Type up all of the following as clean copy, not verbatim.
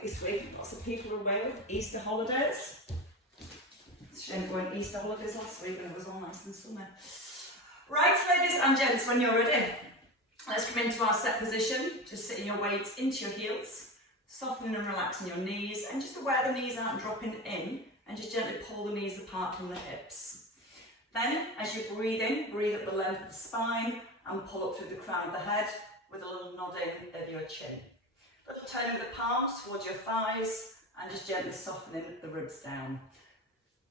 week this week. Lots of people are away with Easter holidays. It's a shame we weren't Easter holidays last week when it was all nice and sunny. Right, ladies and gents, when you're ready, let's come into our set position. Just sitting your weights into your heels, softening and relaxing your knees, and just aware the knees aren't dropping in, and just gently pull the knees apart from the hips. Then, as you breathe in, breathe up the length of the spine and pull up through the crown of the head with a little nodding of your chin. Little turn of the palms towards your thighs and just gently softening the ribs down.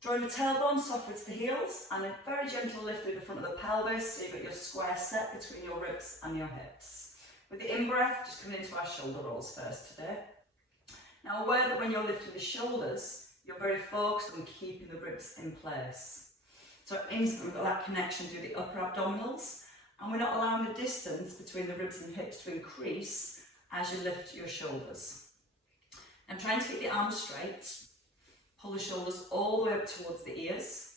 Drawing the tailbone softwards the heels and a very gentle lift through the front of the pelvis so you've got your square set between your ribs and your hips. With the in-breath, just coming into our shoulder rolls first today. Now aware that when you're lifting the shoulders, you're very focused on keeping the ribs in place. So instantly we've got that connection through the upper abdominals, and we're not allowing the distance between the ribs and hips to increase as you lift your shoulders. And trying to keep the arms straight, pull the shoulders all the way up towards the ears,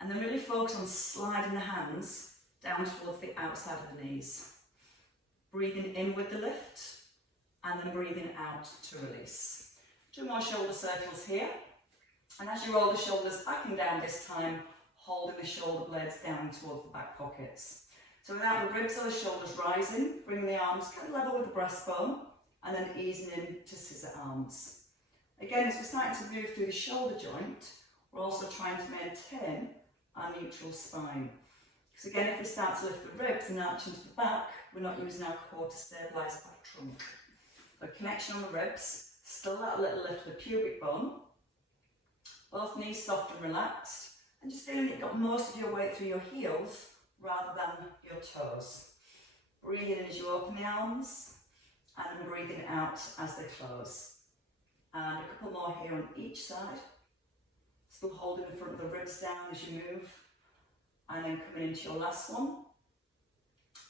and then really focus on sliding the hands down towards the outside of the knees. Breathing in with the lift, and then breathing out to release. 2 more shoulder circles here, and as you roll the shoulders back and down this time, holding the shoulder blades down towards the back pockets. So without the ribs or the shoulders rising, bringing the arms kind of level with the breastbone, and then easing in to scissor arms. Again, as we're starting to move through the shoulder joint, we're also trying to maintain our neutral spine. Because again, if we start to lift the ribs and arch into the back, we're not using our core to stabilise our trunk. So connection on the ribs, still that little lift of the pubic bone, both knees soft and relaxed, and just feeling that you've got most of your weight through your heels rather than your toes. Breathing in as you open the arms, and then breathing out as they close. And a couple more here on each side. Still holding the front of the ribs down as you move, and then coming into your last one.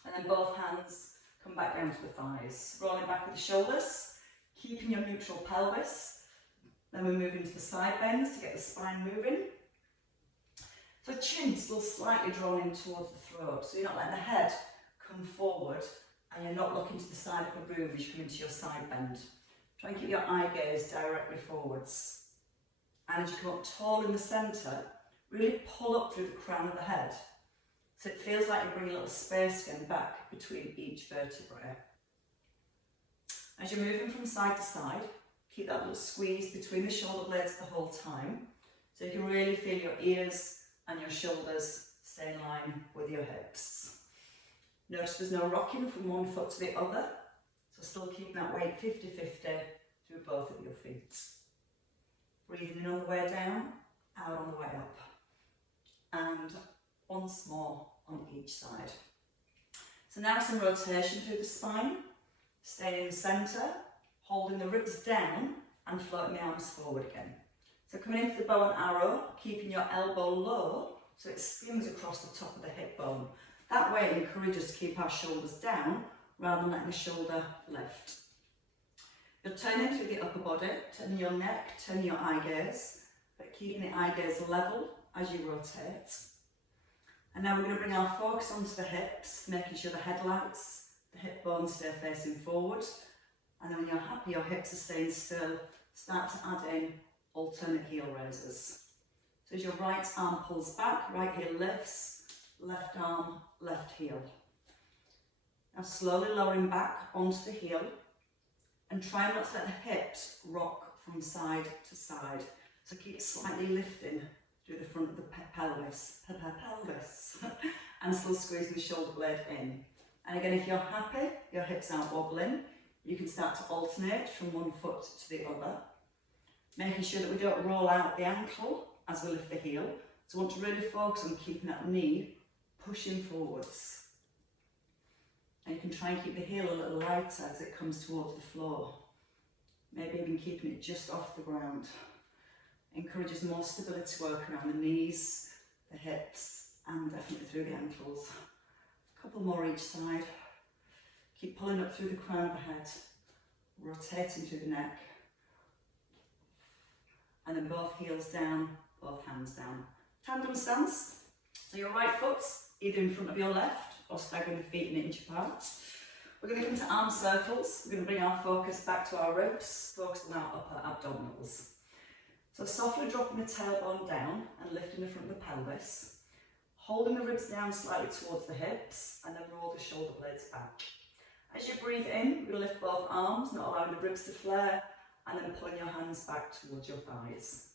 And then both hands come back down to the thighs. Rolling back with the shoulders, keeping your neutral pelvis. Then we move into the side bends to get the spine moving. So chin still slightly drawn in towards the throat, so you're not letting the head come forward and you're not looking to the side of the room as you come into your side bend. Try and keep your eye gaze directly forwards. And as you come up tall in the centre, really pull up through the crown of the head. So it feels like you're bringing a little space again back between each vertebrae. As you're moving from side to side, keep that little squeeze between the shoulder blades the whole time, so you can really feel your ears and your shoulders stay in line with your hips. Notice there's no rocking from one foot to the other, so still keeping that weight 50-50 through both of your feet. Breathing in on the way down, out on the way up. And once more on each side. So now some rotation through the spine, staying in the centre, holding the ribs down and floating the arms forward again. So coming into the bow and arrow, keeping your elbow low so it skims across the top of the hip bone. That way it encourages us to keep our shoulders down rather than letting the shoulder lift. You're turning through the upper body, turning your neck, turning your eye gaze, but keeping the eye gaze level as you rotate. And now we're going to bring our focus onto the hips, making sure the headlights, the hip bones stay facing forward. And then when you're happy, your hips are staying still, start to add in alternate heel raises. So as your right arm pulls back, right heel lifts, left arm, left heel. Now slowly lowering back onto the heel and try not to let the hips rock from side to side. So keep slightly lifting through the front of the pelvis and still squeezing the shoulder blade in. And again, if you're happy, your hips aren't wobbling, you can start to alternate from one foot to the other, making sure that we don't roll out the ankle as we lift the heel. So we want to really focus on keeping that knee pushing forwards. And you can try and keep the heel a little lighter as it comes towards the floor. Maybe even keeping it just off the ground. Encourages more stability work around the knees, the hips, and definitely through the ankles. A couple more each side. Keep pulling up through the crown of the head, rotating through the neck. And then both heels down, both hands down. Tandem stance. So your right foot's either in front of your left or staggering the feet an inch apart. We're going to come to arm circles. We're going to bring our focus back to our ribs, focus on our upper abdominals. So softly dropping the tailbone down and lifting the front of the pelvis, holding the ribs down slightly towards the hips, and then roll the shoulder blades back. As you breathe in, we're going to lift both arms, not allowing the ribs to flare, and then pulling your hands back towards your thighs.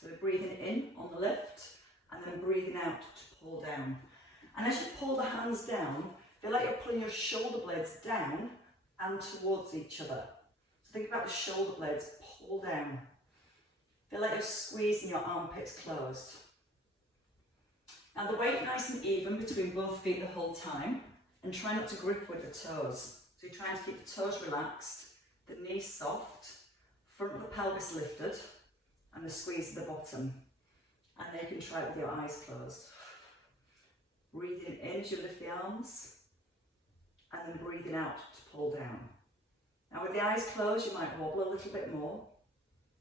So we're breathing in on the lift, and then breathing out to pull down. And as you pull the hands down, feel like you're pulling your shoulder blades down and towards each other. So think about the shoulder blades, pull down. Feel like you're squeezing your armpits closed. Now the weight nice and even between both feet the whole time, and try not to grip with the toes. So you're trying to keep the toes relaxed, the knees soft, front of the pelvis lifted, and the squeeze at the bottom. And then you can try it with your eyes closed. Breathing in as you lift the arms, and then breathing out to pull down. Now with the eyes closed, you might wobble a little bit more.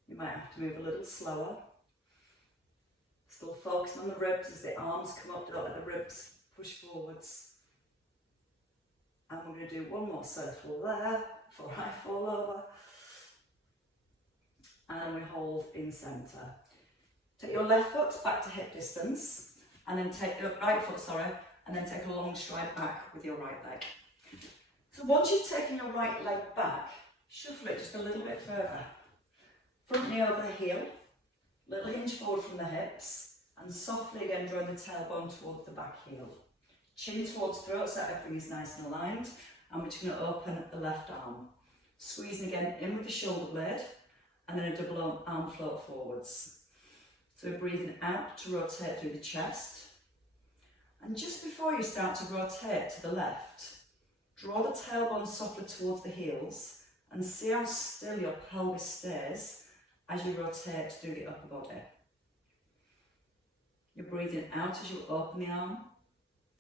You might have to move a little slower. Still focusing on the ribs as the arms come up, don't let the ribs push forwards. And we're going to do one more circle there before I fall over. And we hold in centre. Take your left foot back to hip distance, and then take your right foot, and then take a long stride back with your right leg. So once you've taken your right leg back, shuffle it just a little bit further. Front knee over the heel, little hinge forward from the hips, and softly again drawing the tailbone towards the back heel. Chin towards throat so everything is nice and aligned, and we're just going to open up the left arm. Squeezing again in with the shoulder blade, and then a double arm float forwards. So we're breathing out to rotate through the chest. And just before you start to rotate to the left, draw the tailbone softly towards the heels and see how still your pelvis stays as you rotate through the upper body. You're breathing out as you open the arm,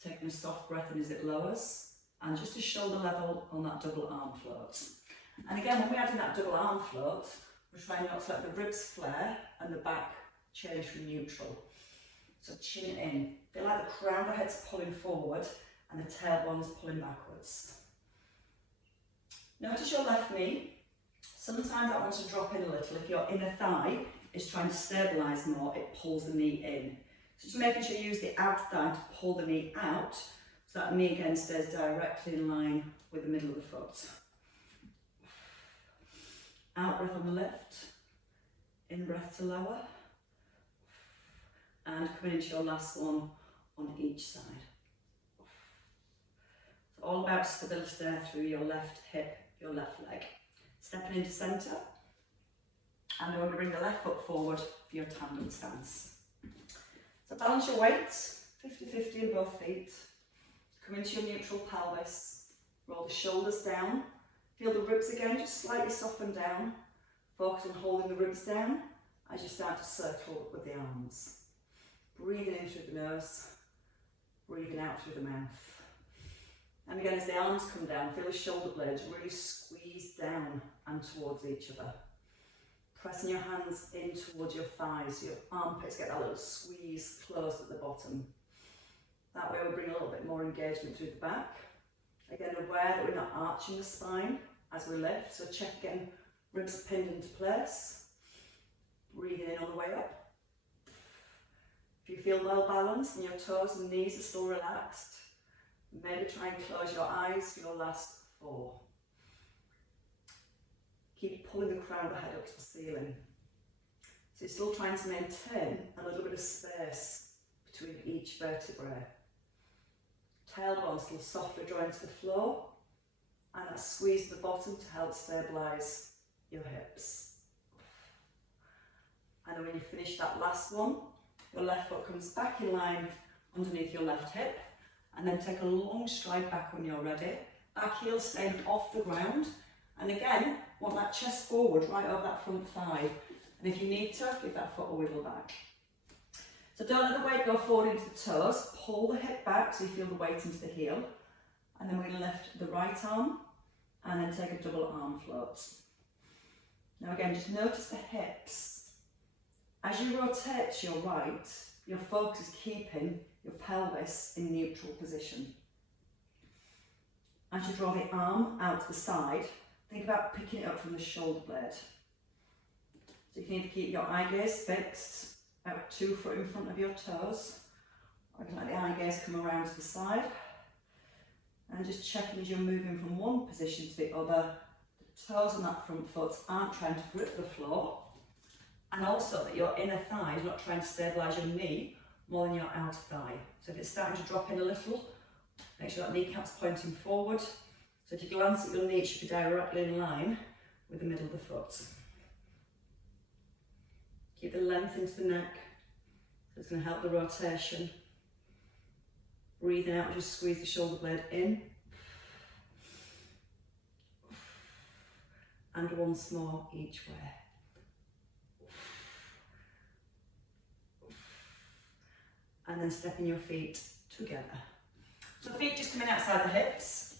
taking a soft breath in as it lowers, and just a shoulder level on that double arm float. And again, when we're adding that double arm float, we're trying not to let the ribs flare and the back change from neutral. So chin in. Feel like the crown of the head's pulling forward and the tailbone's pulling backwards. Notice your left knee. Sometimes that wants to drop in a little. If your inner thigh is trying to stabilise more, it pulls the knee in. So just making sure you use the outer thigh to pull the knee out, so that knee again stays directly in line with the middle of the foot. Out breath on the lift, in breath to lower, and coming into your last one on each side. So all about stability there through your left hip, your left leg. Stepping into centre, and then we're going to bring the left foot forward for your tandem stance. So balance your weight, 50-50 in both feet. Come into your neutral pelvis, roll the shoulders down, feel the ribs again, just slightly soften down. Focus on holding the ribs down as you start to circle with the arms. Breathing in through the nose, breathing out through the mouth. And again, as the arms come down, feel the shoulder blades really squeeze down and towards each other. Pressing your hands in towards your thighs, your armpits get that little squeeze closed at the bottom. That way we bring a little bit more engagement through the back. Again, aware that we're not arching the spine as we lift, so check again, ribs pinned into place. Breathing in on the way up. If you feel well balanced and your toes and knees are still relaxed, maybe try and close your eyes for your last 4. Keep pulling the crown of the head up to the ceiling. So you're still trying to maintain a little bit of space between each vertebrae. Tailbone still softly drawing to the floor, and that squeeze at the bottom to help stabilise your hips. And then when you finish that last one, your left foot comes back in line underneath your left hip, and then take a long stride back when you're ready. Back heel staying off the ground, and again, want that chest forward right over that front thigh. And if you need to, give that foot a wiggle back. So don't let the weight go forward into the toes, pull the hip back so you feel the weight into the heel. And then we're going to lift the right arm, and then take a double arm float. Now again, just notice the hips. As you rotate to your right, your focus is keeping your pelvis in neutral position. as you draw the arm out to the side, think about picking it up from the shoulder blade. So you can either keep your eye gaze fixed out 2 foot in front of your toes, or you can let the eye gaze come around to the side. And just checking as you're moving from one position to the other, the toes on that front foot aren't trying to grip the floor, and also that your inner thigh is not trying to stabilise your knee more than your outer thigh. So if it's starting to drop in a little, make sure that kneecap's pointing forward. So if you glance at your knee, it should be directly in line with the middle of the foot. Keep the length into the neck, so it's going to help the rotation. Breathing out, just squeeze the shoulder blade in. And once more each way. And then stepping your feet together. So the feet just coming outside the hips.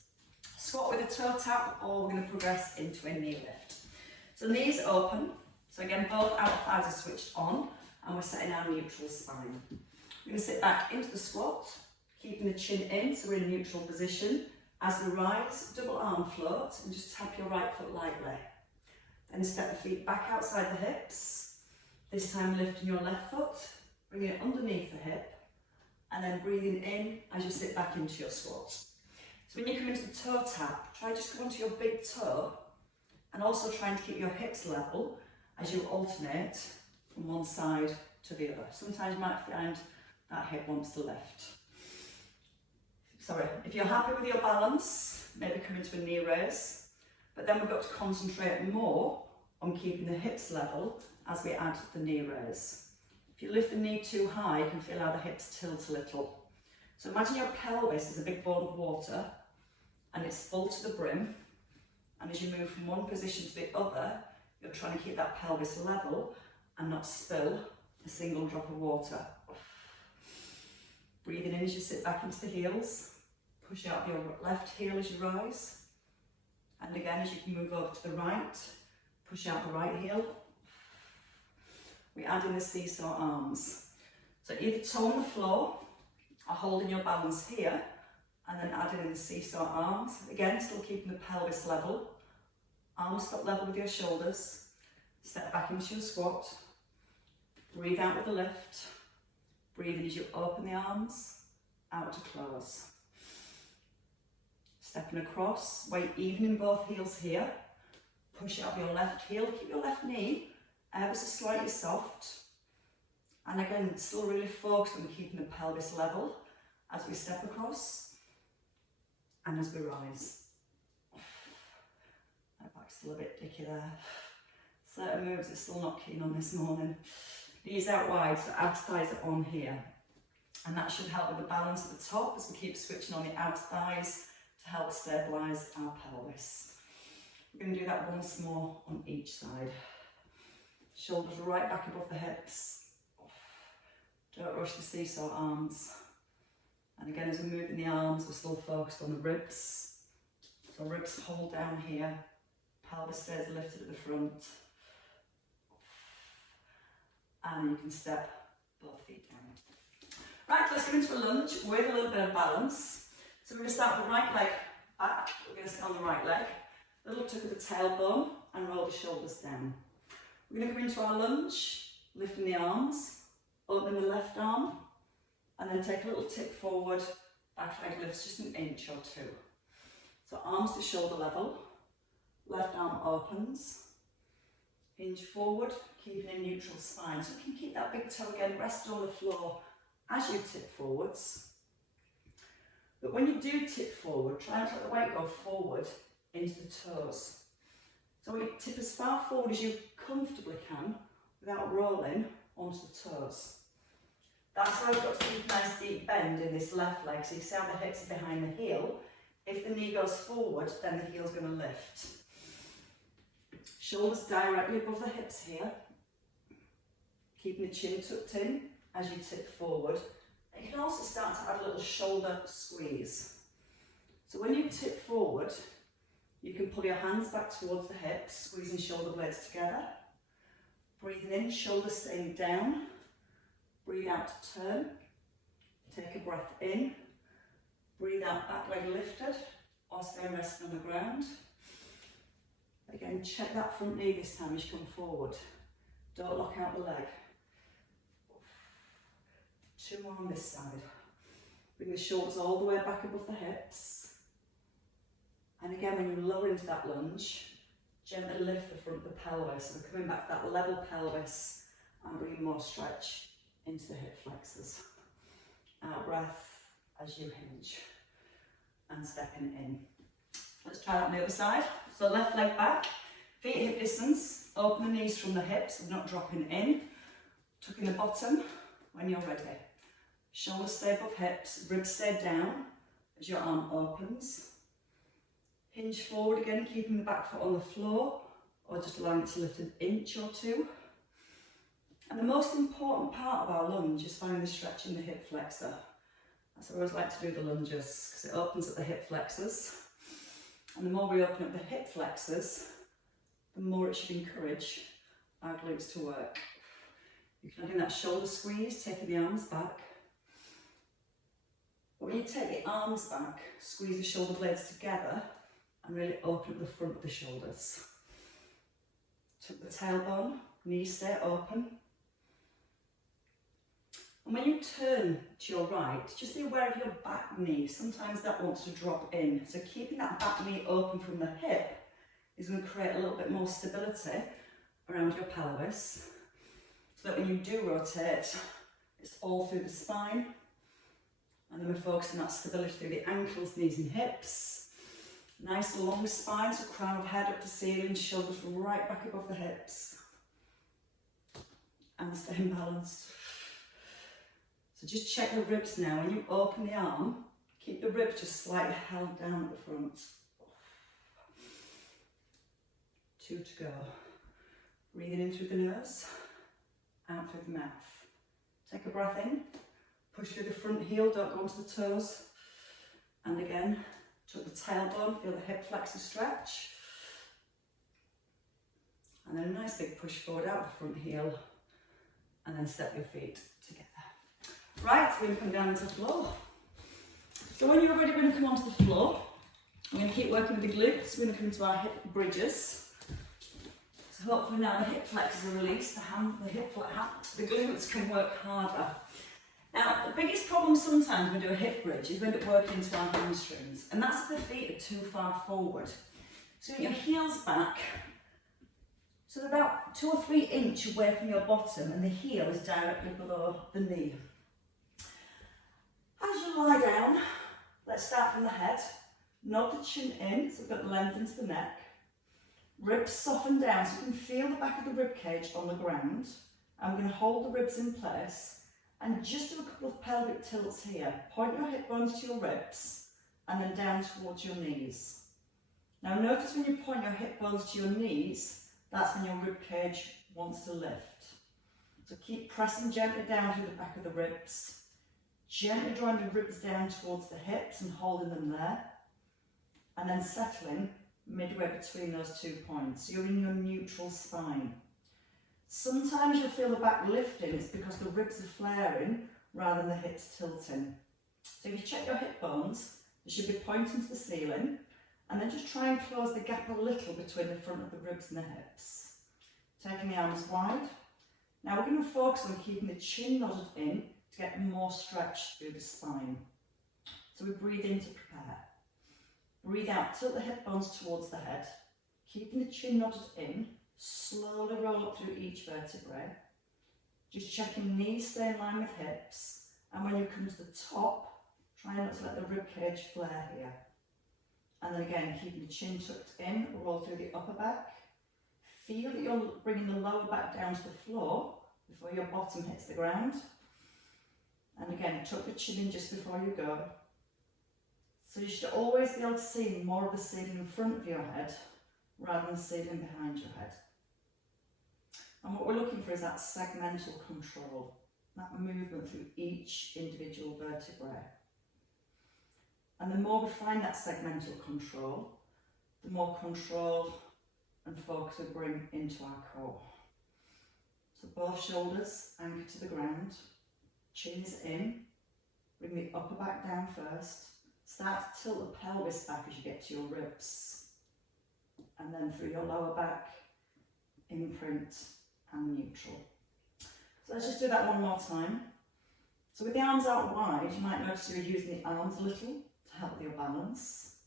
Squat with a toe tap, or we're going to progress into a knee lift. So knees open. So again, both outer thighs are switched on, and we're setting our neutral spine. We're going to sit back into the squat, keeping the chin in, so we're in a neutral position. As we rise, double arm float, and just tap your right foot lightly. Then step the feet back outside the hips. This time lifting your left foot, bringing it underneath the hip, and then breathing in as you sit back into your squat. So when you come into the toe tap, try just come onto your big toe, and also trying to keep your hips level as you alternate from one side to the other. Sometimes you might find that hip wants to lift. If you're happy with your balance, maybe come into a knee raise, but then we've got to concentrate more on keeping the hips level as we add the knee raise. If you lift the knee too high, you can feel how the hips tilt a little. So imagine your pelvis is a big bowl of water, and it's full to the brim, and as you move from one position to the other, you're trying to keep that pelvis level and not spill a single drop of water. Breathing in as you sit back into the heels. Push out your left heel as you rise. And again, as you can move over to the right, push out the right heel. We add in the seesaw arms. So either toe on the floor or holding your balance here, and then adding in the seesaw arms. Again, still keeping the pelvis level. Arms stop level with your shoulders. Step back into your squat. Breathe out with the lift. Breathe in as you open the arms, out to close. Stepping across, weight even in both heels here. Push out your left heel, keep your left knee ever so slightly soft. And again, still really focused on keeping the pelvis level as we step across and as we rise. My back's still a bit dicky there. Certain moves are still not keen on this morning. Knees out wide, so abs thighs are on here. And that should help with the balance at the top as we keep switching on the outer thighs to help stabilise our pelvis. We're going to do that once more on each side. Shoulders right back above the hips. Don't rush the seesaw arms. And again, as we move in the arms, we're still focused on the ribs. So ribs hold down here. Pelvis stays lifted at the front. And you can step both feet down. Right, let's go into a lunge with a little bit of balance. So we're going to start with the right leg back. We're going to sit on the right leg. A little tuck of the tailbone and roll the shoulders down. We're going to come into our lunge, lifting the arms, opening the left arm, and then take a little tip forward, back leg lifts just an inch or two. So arms to shoulder level, left arm opens, hinge forward, keeping a neutral spine. So you can keep that big toe again rested on the floor as you tip forwards. But when you do tip forward, try not to let the weight go forward into the toes. So we tip as far forward as you comfortably can without rolling onto the toes. That's why we've got to keep a nice deep bend in this left leg. So you see how the hips are behind the heel. If the knee goes forward, then the heel's going to lift. Shoulders directly above the hips here. Keeping the chin tucked in as you tip forward. And you can also start to add a little shoulder squeeze. So when you tip forward, you can pull your hands back towards the hips, squeezing shoulder blades together. Breathing in, shoulders staying down. Breathe out to turn. Take a breath in. Breathe out, back leg lifted. or stay resting on the ground. Again, check that front knee this time as you come forward. Don't lock out the leg. 2 more on this side. Bring the shoulders all the way back above the hips. And again, when you lower into that lunge, gently lift the front of the pelvis. So we're coming back to that level pelvis and bringing more stretch into the hip flexors. Out breath as you hinge and stepping in. Let's try that on the other side. So left leg back, feet hip distance, open the knees from the hips, not dropping in, tucking the bottom when you're ready. Shoulders stay above hips, ribs stay down as your arm opens. Hinge forward again, keeping the back foot on the floor, or just allowing it to lift an inch or two. And the most important part of our lunge is finding the stretch in the hip flexor. That's how I always like to do the lunges, because it opens up the hip flexors. And the more we open up the hip flexors, the more it should encourage our glutes to work. You can do that shoulder squeeze, taking the arms back. But when you take the arms back, squeeze the shoulder blades together and really open up the front of the shoulders. Tuck the tailbone, knees stay open. And when you turn to your right, just be aware of your back knee. Sometimes that wants to drop in. So keeping that back knee open from the hip is going to create a little bit more stability around your pelvis. So that when you do rotate, it's all through the spine. And then we're focusing on that stability through the ankles, knees and hips. Nice long spine, so crown of head up to ceiling, shoulders right back above the hips. And staying balanced. So just check the ribs now. When you open the arm, keep the ribs just slightly held down at the front. 2 to go. Breathing in through the nose, out through the mouth. Take a breath in. Push through the front heel, don't go onto the toes. And again, tuck the tailbone, feel the hip flexor stretch. And then a nice big push forward out the front heel. And then step your feet together. Right, so we're going to come down to the floor. So when you're ready, we're going to come onto the floor. We're going to keep working with the glutes. We're going to come into our hip bridges. So hopefully now the hip flexors are released, the glutes can work harder. Now, the biggest problem sometimes when we do a hip bridge is we end up working into our hamstrings, and that's if the feet are too far forward. So your heels back, so they're about 2 or 3 inches away from your bottom, and the heel is directly below the knee. As you lie down, let's start from the head. Nod the chin in, so we've got length into the neck. Ribs soften down, so you can feel the back of the rib cage on the ground. I'm going to hold the ribs in place. And just do a couple of pelvic tilts here. Point your hip bones to your ribs and then down towards your knees. Now notice when you point your hip bones to your knees, that's when your rib cage wants to lift. So keep pressing gently down through the back of the ribs. Gently drawing the ribs down towards the hips and holding them there. And then settling midway between those 2 points. So you're in your neutral spine. Sometimes you'll feel the back lifting, it's because the ribs are flaring rather than the hips tilting. So if you check your hip bones, they should be pointing to the ceiling, and then just try and close the gap a little between the front of the ribs and the hips. Taking the arms wide. Now we're going to focus on keeping the chin nodded in to get more stretch through the spine. So we breathe in to prepare. Breathe out, tilt the hip bones towards the head, keeping the chin nodded in. Slowly roll up through each vertebrae. Just checking knees stay in line with hips. And when you come to the top, try not to let the rib cage flare here. And then again, keeping the chin tucked in, roll through the upper back. Feel that you're bringing the lower back down to the floor before your bottom hits the ground. And again, tuck the chin in just before you go. So you should always be able to see more of the ceiling in front of your head rather than the ceiling behind your head. And what we're looking for is that segmental control, that movement through each individual vertebrae. And the more we find that segmental control, the more control and focus we bring into our core. So both shoulders anchor to the ground, chin is in, bring the upper back down first, Start to tilt the pelvis back as you get to your ribs. And then through your lower back, imprint and neutral. So let's just do that one more time. So with the arms out wide, you might notice you're using the arms a little to help with your balance.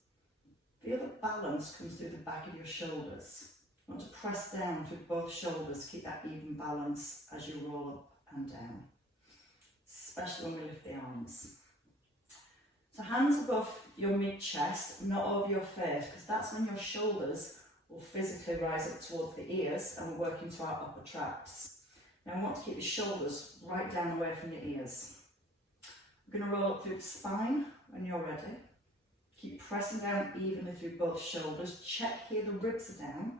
Feel that balance comes through the back of your shoulders. You want to press down through both shoulders, keep that even balance as you roll up and down, especially when we lift the arms. So hands above your mid-chest, not over your face, because that's when your shoulders will physically rise up towards the ears and we're working to our upper traps. Now I want to keep your shoulders right down away from your ears. We're going to roll up through the spine when you're ready. Keep pressing down evenly through both shoulders. Check here the ribs are down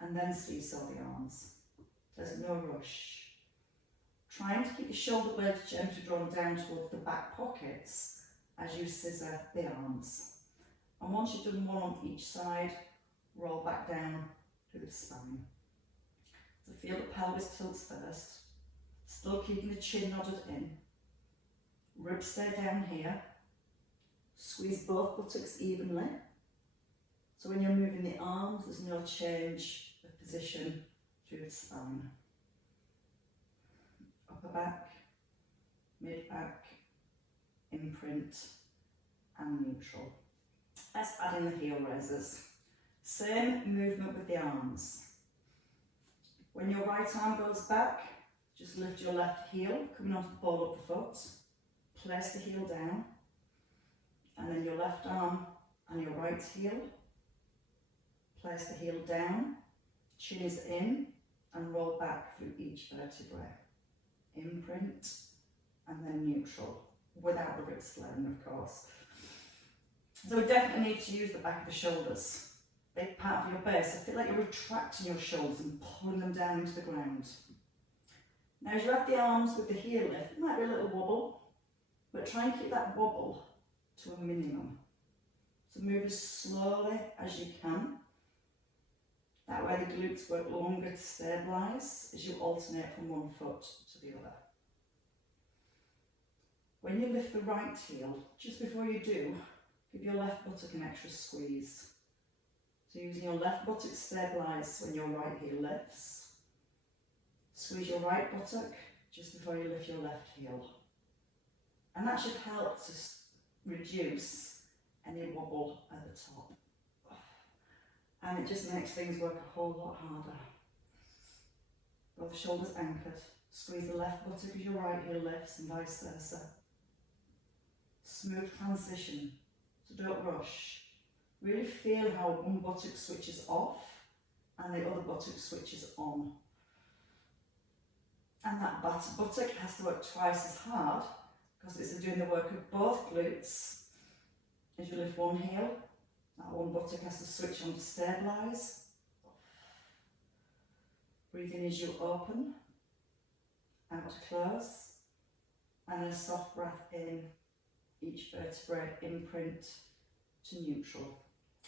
and then seesaw the arms. There's no rush. Trying to keep your shoulder blades gently drawn down towards the back pockets as you scissor the arms. And once you've done one on each side, roll back down through the spine. So feel the pelvis tilts first, still keeping the chin nodded in. Ribs stay down here. Squeeze both buttocks evenly. So when you're moving the arms, there's no change of position through the spine. Upper back, mid back, imprint and neutral. Let's add in the heel raisers. Same movement with the arms. When your right arm goes back, just lift your left heel, coming onto the ball of the foot. Place the heel down. And then your left arm and your right heel. Place the heel down. Chin is in and roll back through each vertebrae. Imprint and then neutral, without the ribs flaring, of course. So we definitely need to use the back of the shoulders. Big part of your base. I feel like you're retracting your shoulders and pulling them down into the ground. Now as you add the arms with the heel lift, it might be a little wobble, but try and keep that wobble to a minimum. So move as slowly as you can. That way the glutes work longer to stabilise as you alternate from one foot to the other. When you lift the right heel, just before you do, give your left buttock an extra squeeze. So using your left buttock to stabilise when your right heel lifts. Squeeze your right buttock just before you lift your left heel. And that should help to reduce any wobble at the top. And it just makes things work a whole lot harder. Both shoulders anchored. Squeeze the left buttock as your right heel lifts and vice versa. Smooth transition, so don't rush. Really feel how one buttock switches off and the other buttock switches on. And that buttock has to work twice as hard because it's doing the work of both glutes. As you lift one heel, that one buttock has to switch on to stabilise. Breathe in as you open, out to close, and a soft breath in, each vertebrae imprint to neutral.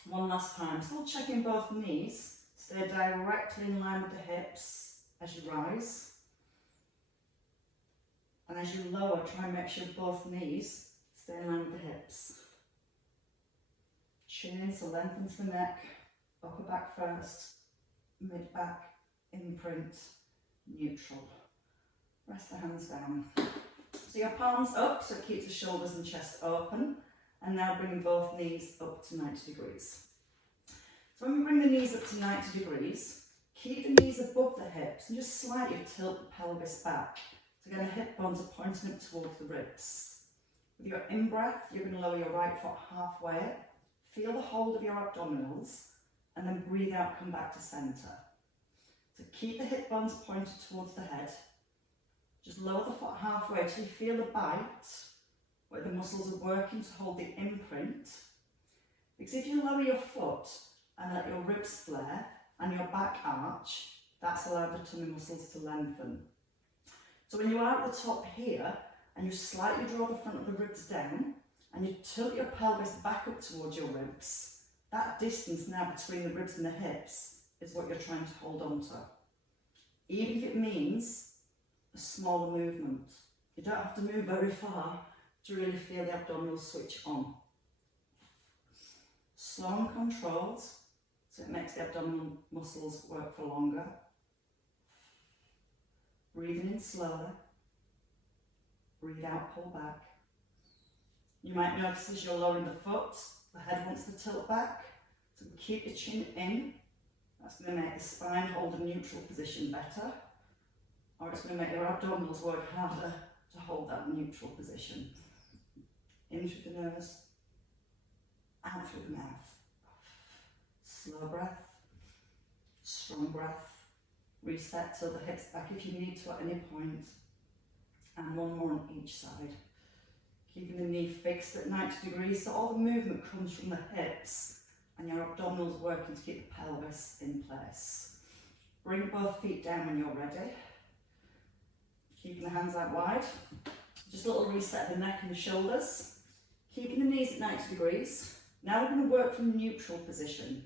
One last time, still checking both knees, stay directly in line with the hips as you rise. And as you lower, try and make sure both knees stay in line with the hips. Chin in, so lengthens the neck, upper back first, mid back, imprint, neutral. Rest the hands down. So your palms up, so it keeps the shoulders and chest open. And now bring both knees up to 90 degrees. So when we bring the knees up to 90 degrees, keep the knees above the hips and just slightly tilt the pelvis back. So again, the hip bones are pointing up towards the ribs. With your in-breath, you're going to lower your right foot halfway. Feel the hold of your abdominals and then breathe out, come back to centre. So keep the hip bones pointed towards the head. Just lower the foot halfway till you feel the bite, where the muscles are working to hold the imprint. Because if you lower your foot and let your ribs flare and your back arch, that's allowed the tummy muscles to lengthen. So when you are at the top here and you slightly draw the front of the ribs down and you tilt your pelvis back up towards your ribs, that distance now between the ribs and the hips is what you're trying to hold on to. Even if it means a smaller movement. You don't have to move very far to really feel the abdominals switch on. Slow and controlled, so it makes the abdominal muscles work for longer. Breathing in slowly. Breathe out, pull back. You might notice as you're lowering the foot, the head wants to tilt back. So keep your chin in. That's going to make the spine hold a neutral position better. Or it's going to make your abdominals work harder to hold that neutral position. In through the nose, out through the mouth. Slow breath, strong breath. Reset till the hips back if you need to at any point. And one more on each side. Keeping the knee fixed at 90 degrees, so all the movement comes from the hips and your abdominals working to keep the pelvis in place. Bring both feet down when you're ready. Keeping the hands out wide. Just a little reset of the neck and the shoulders. Keeping the knees at 90 degrees. Now we're going to work from neutral position,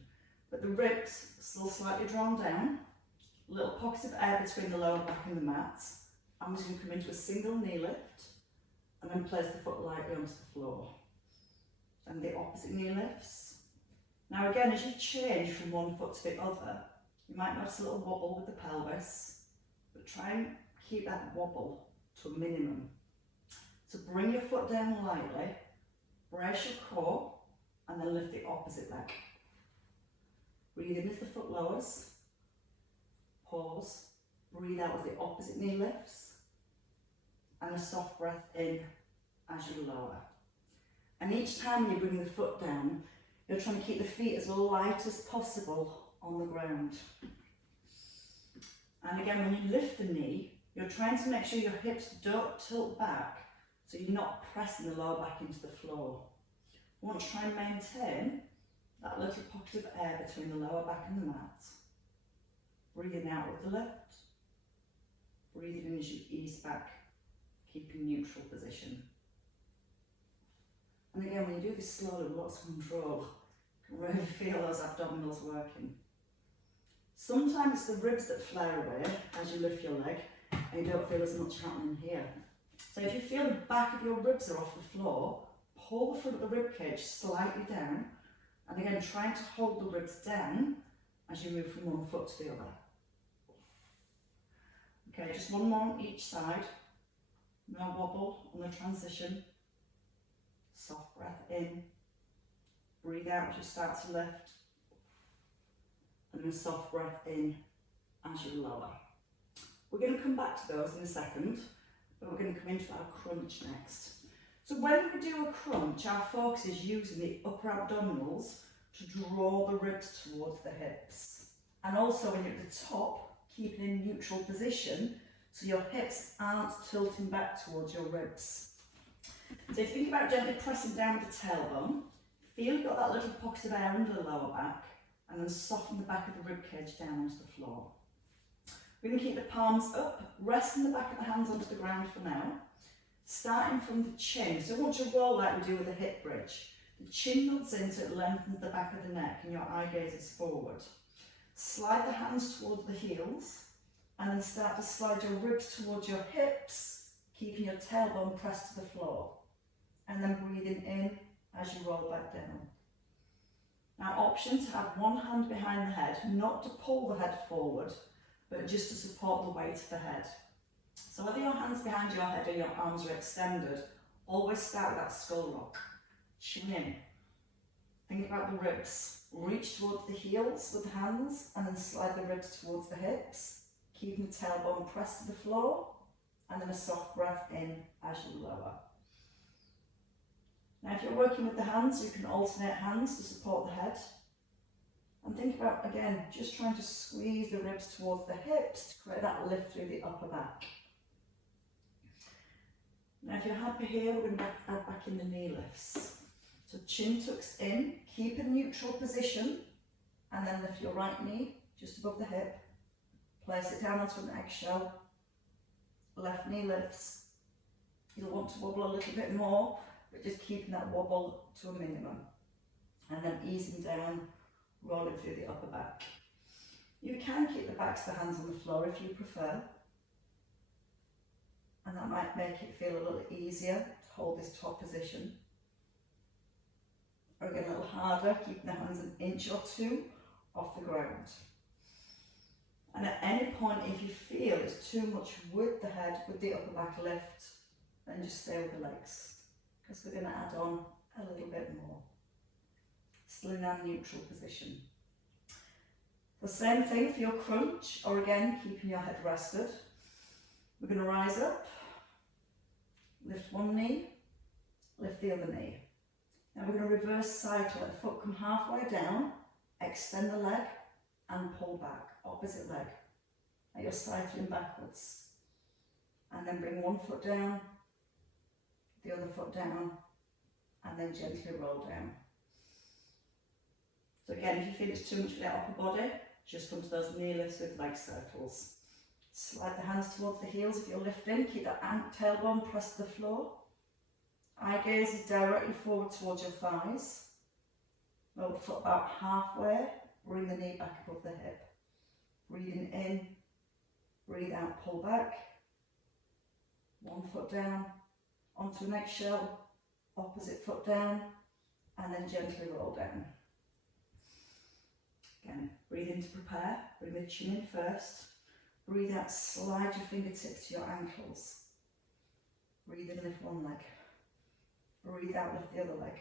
but the ribs still slightly drawn down. Little pockets of air between the lower back and the mat. I'm just going to come into a single knee lift and then place the foot lightly onto the floor. And the opposite knee lifts. Now again, as you change from one foot to the other, you might notice a little wobble with the pelvis, but try and keep that wobble to a minimum. So bring your foot down lightly, brace your core, and then lift the opposite leg. Breathe in as the foot lowers, pause, breathe out as the opposite knee lifts, and a soft breath in as you lower. And each time when you bring the foot down, you're trying to keep the feet as light as possible on the ground. And again, when you lift the knee, you're trying to make sure your hips don't tilt back, so you're not pressing the lower back into the floor. You want to try and maintain that little pocket of air between the lower back and the mat. Breathing out with the lift. Breathing in as you ease back, keeping neutral position. And again, when you do this slowly with lots of control, you can really feel those abdominals working. Sometimes it's the ribs that flare away as you lift your leg, and you don't feel as much happening here. So if you feel the back of your ribs are off the floor, pull the front of the rib cage slightly down, and again, trying to hold the ribs down as you move from one foot to the other. Okay, just one more on each side. No wobble on the transition. Soft breath in. Breathe out as you start to lift. And then a soft breath in as you lower. We're going to come back to those in a second, but we're going to come into our crunch next. So when we do a crunch, our focus is using the upper abdominals to draw the ribs towards the hips. And also when you're at the top, keeping in neutral position so your hips aren't tilting back towards your ribs. So if you think about gently pressing down with the tailbone, feel you've got that little pocket of air under the lower back, and then soften the back of the rib cage down onto the floor. We're going to keep the palms up, resting the back of the hands onto the ground for now. Starting from the chin, so once you roll like we do with a hip bridge, the chin nods in so it lengthens the back of the neck and your eye gaze is forward. Slide the hands towards the heels and then start to slide your ribs towards your hips, keeping your tailbone pressed to the floor. And then breathing in as you roll back down. Now, option to have one hand behind the head, not to pull the head forward, but just to support the weight of the head. So whether your hand's behind your head or your arms are extended, always start with that skull rock. Chin in. Think about the ribs. Reach towards the heels with the hands and then slide the ribs towards the hips, keeping the tailbone pressed to the floor, and then a soft breath in as you lower. Now if you're working with the hands, you can alternate hands to support the head. And think about, again, just trying to squeeze the ribs towards the hips to create that lift through the upper back. Now if you're happy here, we're going to add back in the knee lifts. So chin tucks in, keep a neutral position, and then lift your right knee just above the hip. Place it down onto an eggshell. Left knee lifts. You'll want to wobble a little bit more, but just keeping that wobble to a minimum. And then easing down, rolling through the upper back. You can keep the backs of the hands on the floor if you prefer. And that might make it feel a little easier to hold this top position. or again a little harder, keeping the hands an inch or two off the ground. And at any point, if you feel it's too much with the head, with the upper back lift, then just stay with the legs, because we're going to add on a little bit more. Still in our neutral position. The same thing for your crunch, or again, keeping your head rested. We're going to rise up, lift one knee, lift the other knee. Now we're going to reverse cycle, let the foot come halfway down, extend the leg and pull back, opposite leg. Now you're cycling backwards. And then bring one foot down, the other foot down, and then gently roll down. So again, if you feel it's too much for the upper body, just come to those knee lifts with leg circles. Slide the hands towards the heels if you're lifting, keep that tailbone pressed to the floor. Eye gaze is directly forward towards your thighs. Roll the foot about halfway, bring the knee back above the hip. Breathing in, breathe out, pull back. One foot down, onto an eggshell, opposite foot down, and then gently roll down. Again, breathe in to prepare, bring the chin in first. Breathe out, slide your fingertips to your ankles. Breathe in, lift one leg. Breathe out, lift the other leg.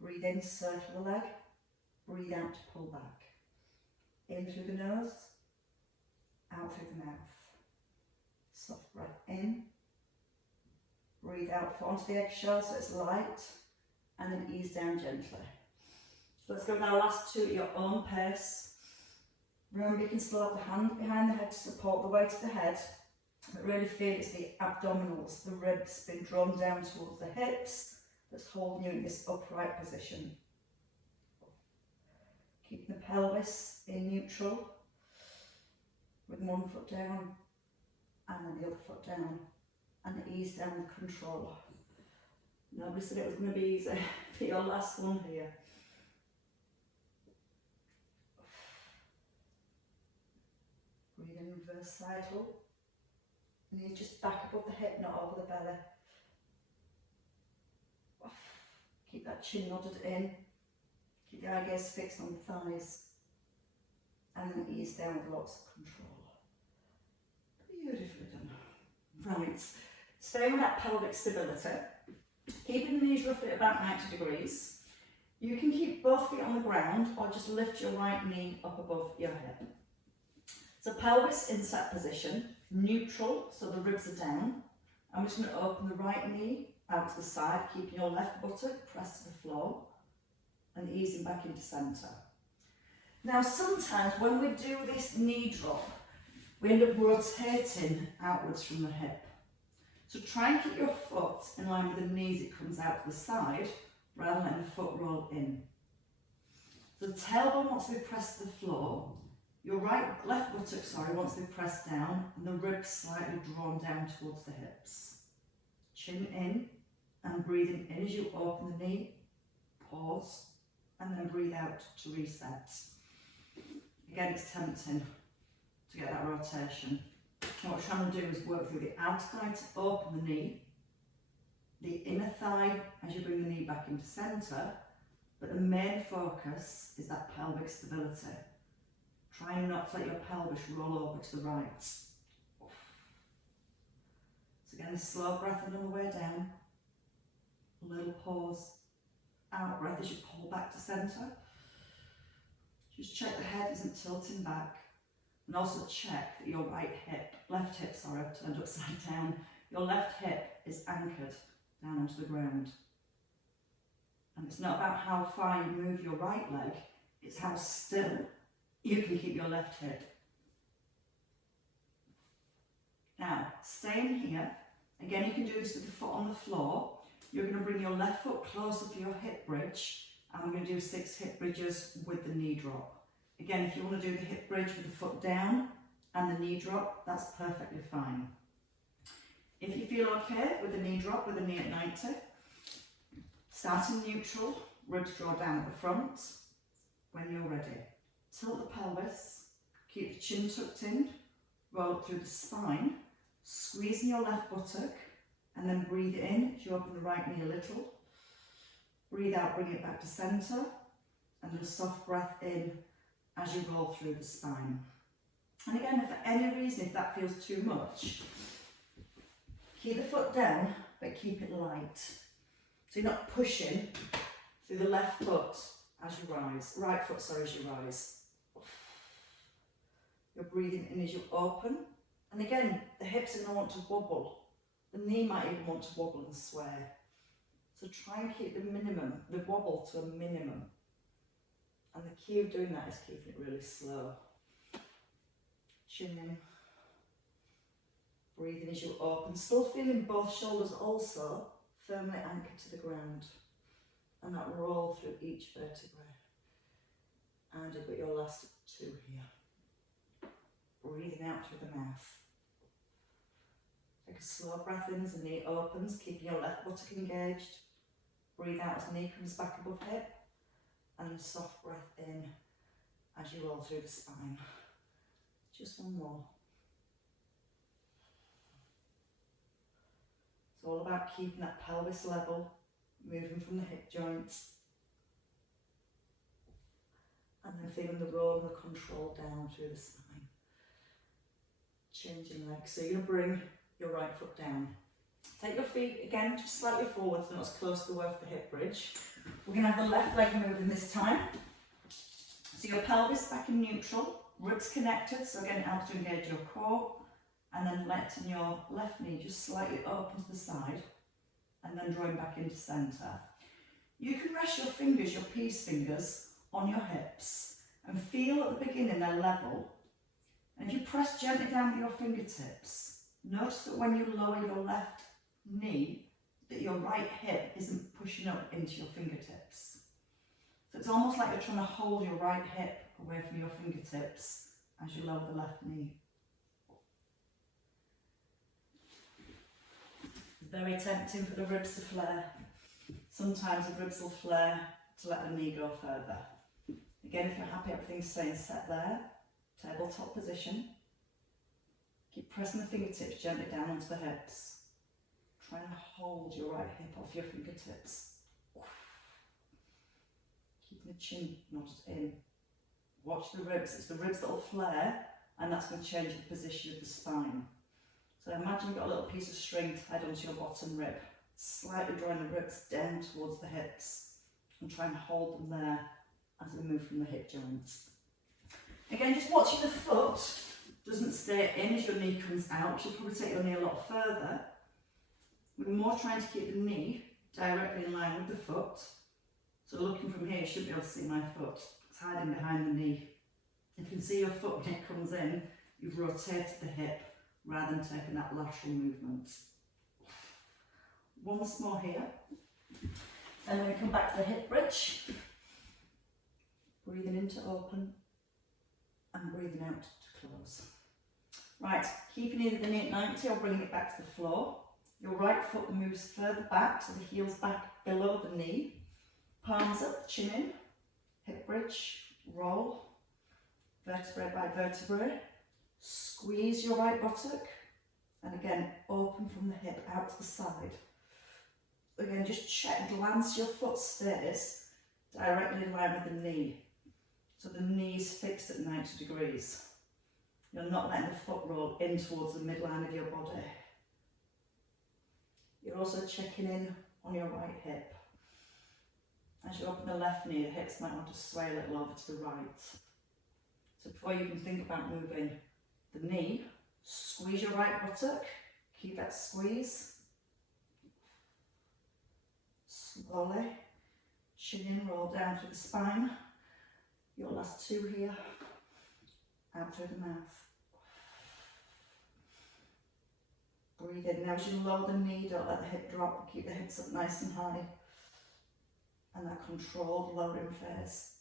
Breathe in, circle the leg. Breathe out to pull back. In through the nose, out through the mouth. Soft breath in. Breathe out onto the eggshell so it's light, and then ease down gently. So let's go with our last two at your own pace. Remember, you can still have the hand behind the head to support the weight of the head, but really feel it's the abdominals, the ribs being drawn down towards the hips, that's holding you in this upright position. Keeping the pelvis in neutral, with one foot down, and then the other foot down, and ease down with control. Nobody said it was going to be easy for your last one here. Breathe in, reverse cycle. Knees just back above the hip, not over the belly. Keep that chin nodded in. Keep the eye gaze fixed on the thighs. And then ease down with lots of control. Beautifully done. Right, staying with that pelvic stability. Keeping the knees roughly at about 90 degrees. You can keep both feet on the ground or just lift your right knee up above your hip. So pelvis in set position, neutral, so the ribs are down. I'm just going to open the right knee out to the side, keeping your left buttock pressed to the floor and easing back into centre. Now sometimes when we do this knee drop, we end up rotating outwards from the hip. So try and keep your foot in line with the knees, it comes out to the side, rather than letting the foot roll in. So the tailbone wants to be pressed to the floor, your left buttock wants to be pressed down, and the ribs slightly drawn down towards the hips. Chin in, and breathing in as you open the knee, pause, and then breathe out to reset. Again, it's tempting to get that rotation. What we're trying to do is work through the outer thigh to open the knee, the inner thigh as you bring the knee back into centre, but the main focus is that pelvic stability. Try not to let your pelvis roll over to the right. So again, a slow breath in on the way down, a little pause, out breath as you pull back to centre. Just check the head isn't tilting back. And also check that your left hip, I've turned upside down. Your left hip is anchored down onto the ground. And it's not about how far you move your right leg, it's how still you can keep your left hip. Now, staying here, again you can do this with the foot on the floor. You're going to bring your left foot closer to your hip bridge, and we're going to do 6 hip bridges with the knee drop. Again, if you want to do the hip bridge with the foot down and the knee drop, that's perfectly fine. If you feel okay with the knee drop, with the knee at 90, starting neutral, ribs draw down at the front. When you're ready, tilt the pelvis, keep the chin tucked in, roll up through the spine, squeezing your left buttock, and then breathe in as you open the right knee a little. Breathe out, bring it back to centre, and then a soft breath in as you roll through the spine. And again, if for any reason, if that feels too much, keep the foot down, but keep it light. So you're not pushing through the left foot as you rise, right foot, sorry, as you rise. You're breathing in as you open. And again, the hips are going to want to wobble. The knee might even want to wobble and sway. So try and keep the wobble to a minimum. And the key of doing that is keeping it really slow. Chin in. Breathing as you open. Still feeling both shoulders also firmly anchored to the ground. And that roll through each vertebrae. And you've got your last two here. Breathing out through the mouth. Take a slow breath in as the knee opens, keeping your left buttock engaged. Breathe out as knee comes back above hip. And a soft breath in as you roll through the spine. Just one more. It's all about keeping that pelvis level, moving from the hip joints. And then feeling the roll and the control down through the spine. Changing legs. So you're going to bring your right foot down. Take your feet again just slightly forward so not as close to the width of the hip bridge. We're going to have the left leg moving this time. So your pelvis back in neutral, ribs connected, so again able to engage your core, and then letting your left knee just slightly open to the side, and then drawing back into centre. You can rest your fingers, your peace fingers, on your hips, and feel at the beginning they're level. And if you press gently down with your fingertips, notice that when you lower your left knee, that your right hip isn't pushing up into your fingertips. So it's almost like you're trying to hold your right hip away from your fingertips as you lower the left knee. It's very tempting for the ribs to flare. Sometimes the ribs will flare to let the knee go further. Again, if you're happy everything's staying set there, tabletop position. Keep pressing the fingertips gently down onto the hips. Try and hold your right hip off your fingertips. Keeping the chin knotted in. Watch the ribs. It's the ribs that will flare, and that's going to change the position of the spine. So imagine you've got a little piece of string tied onto your bottom rib. Slightly drawing the ribs down towards the hips and try and hold them there as we move from the hip joints. Again, just watching the foot doesn't stay in as your knee comes out. You'll probably take your knee a lot further. We're more trying to keep the knee directly in line with the foot. So looking from here, you should be able to see my foot. It's hiding behind the knee. If you can see your foot when it comes in, you've rotated the hip rather than taking that lateral movement. Once more here. And then we come back to the hip bridge. Breathing in to open and breathing out to close. Right, keeping either the knee at 90 or bringing it back to the floor. Your right foot moves further back, so the heel's back below the knee. Palms up, chin in, hip bridge, roll, vertebrae by vertebrae. Squeeze your right buttock, and again, open from the hip out to the side. Again, just check, glance your foot stays directly in line with the knee. So the knee's fixed at 90 degrees. You're not letting the foot roll in towards the midline of your body. You're also checking in on your right hip. As you open the left knee, the hips might want to sway a little over to the right. So before you can think about moving the knee, squeeze your right buttock, keep that squeeze. Slowly, chin in, roll down through the spine. Your last two here, out through the mouth. Breathe in. Now as you lower the knee, don't let the hip drop, keep the hips up nice and high. And that controlled lowering phase.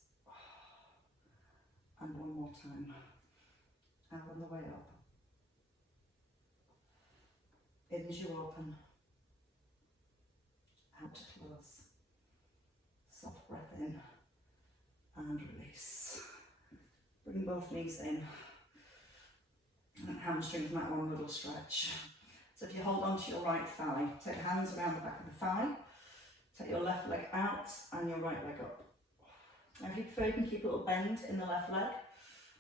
And one more time. Out on the way up. In as you open. Out to close. Soft breath in. And release. Bring both knees in. And hamstrings might want a little stretch. So if you hold on to your right thigh, take your hands around the back of the thigh. Take your left leg out and your right leg up. Now if you prefer, you can keep a little bend in the left leg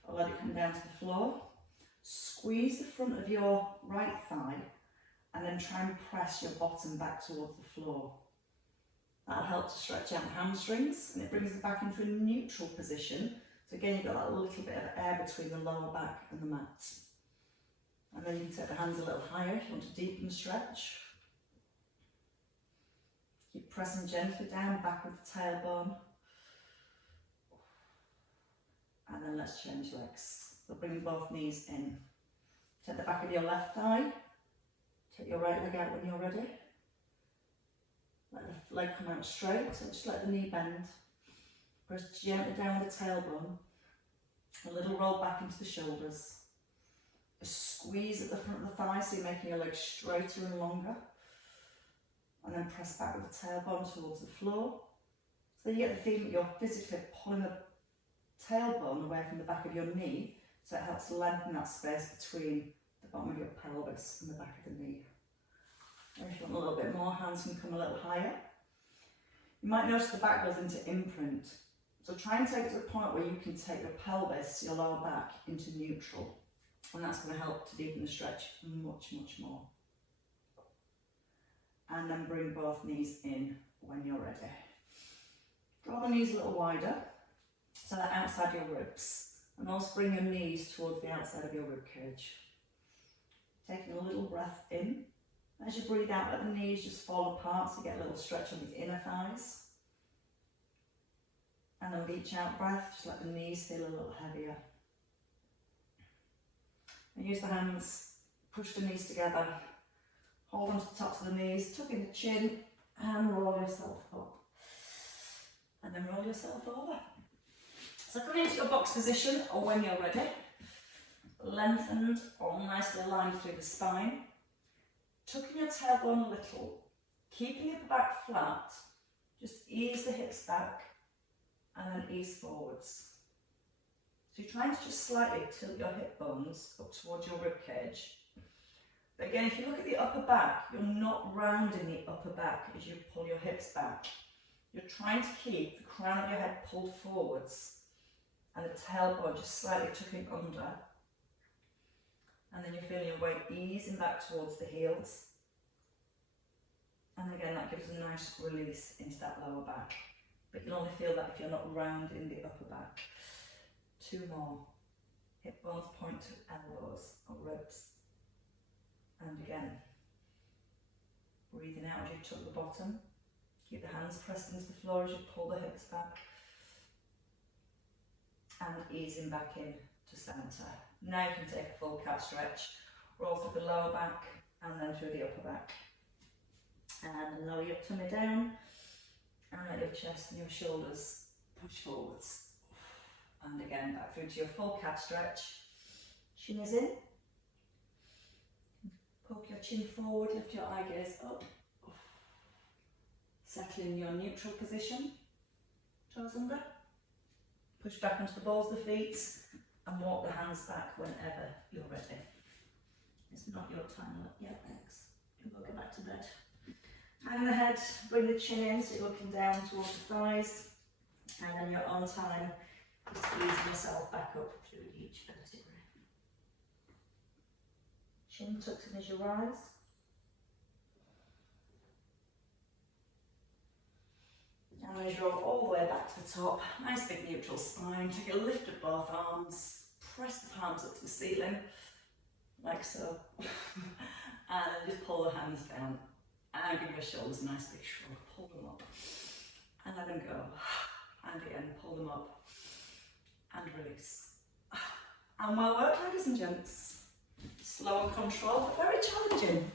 or let it come down to the floor. Squeeze the front of your right thigh and then try and press your bottom back towards the floor. That'll help to stretch out the hamstrings and it brings it back into a neutral position. So again, you've got that little bit of air between the lower back and the mat. And then you can take the hands a little higher if you want to deepen the stretch. Keep pressing gently down, back with the tailbone. And then let's change legs. So bring both knees in. Take the back of your left thigh. Take your right leg out when you're ready. Let the leg come out straight, so just let the knee bend. Press gently down with the tailbone. A little roll back into the shoulders. A squeeze at the front of the thigh, so you're making your legs straighter and longer. And then press back with the tailbone towards the floor. So you get the feeling that you're physically pulling the tailbone away from the back of your knee, so it helps lengthen that space between the bottom of your pelvis and the back of the knee. And if you want a little bit more, hands can come a little higher. You might notice the back goes into imprint. So try and take it to the point where you can take your pelvis, your lower back, into neutral. And that's going to help to deepen the stretch much, much more. And then bring both knees in when you're ready. Draw the knees a little wider, so they're outside your ribs. And also bring your knees towards the outside of your rib cage. Taking a little breath in. As you breathe out, let the knees just fall apart, so you get a little stretch on these inner thighs. And then with each out breath, just let the knees feel a little heavier. And use the hands, push the knees together, hold on to the tops of the knees, tuck in the chin, and roll yourself up. And then roll yourself over. So come into your box position, or when you're ready, lengthened or nicely aligned through the spine. Tucking your tailbone a little, keeping the upper back flat, just ease the hips back and then ease forwards. So you're trying to just slightly tilt your hip bones up towards your rib cage. But again, if you look at the upper back, you're not rounding the upper back as you pull your hips back. You're trying to keep the crown of your head pulled forwards and the tailbone just slightly tucking under. And then you're feeling your weight easing back towards the heels. And again, that gives a nice release into that lower back. But you'll only feel that if you're not rounding the upper back. 2 more. Hip bones point to elbows or ribs. And again, breathing out as you tuck the bottom. Keep the hands pressed into the floor as you pull the hips back. And easing back in to centre. Now you can take a full cat stretch, roll through the lower back and then through the upper back. And lower your tummy down and let your chest and your shoulders push forwards. And again, back through to your full cat stretch. Chin is in. Poke your chin forward, lift your eye gaze up. Settle in your neutral position. Toes under. Push back onto the balls of the feet. And walk the hands back whenever you're ready. It's not your time yet, thanks. You'll go back to bed. Hang the head, bring the chin in so you're looking down towards the thighs. And then your own time, just ease yourself back up through each vertebrae. Chin tucks in as you rise. And as you roll all the way back to the top, nice big neutral spine, take a lift of both arms, press the palms up to the ceiling, like so, and then just pull the hands down, and give your shoulders a nice big shrug, pull them up, and let them go, and again, pull them up, and release. And well worked, ladies and gents. Slow and controlled, but very challenging.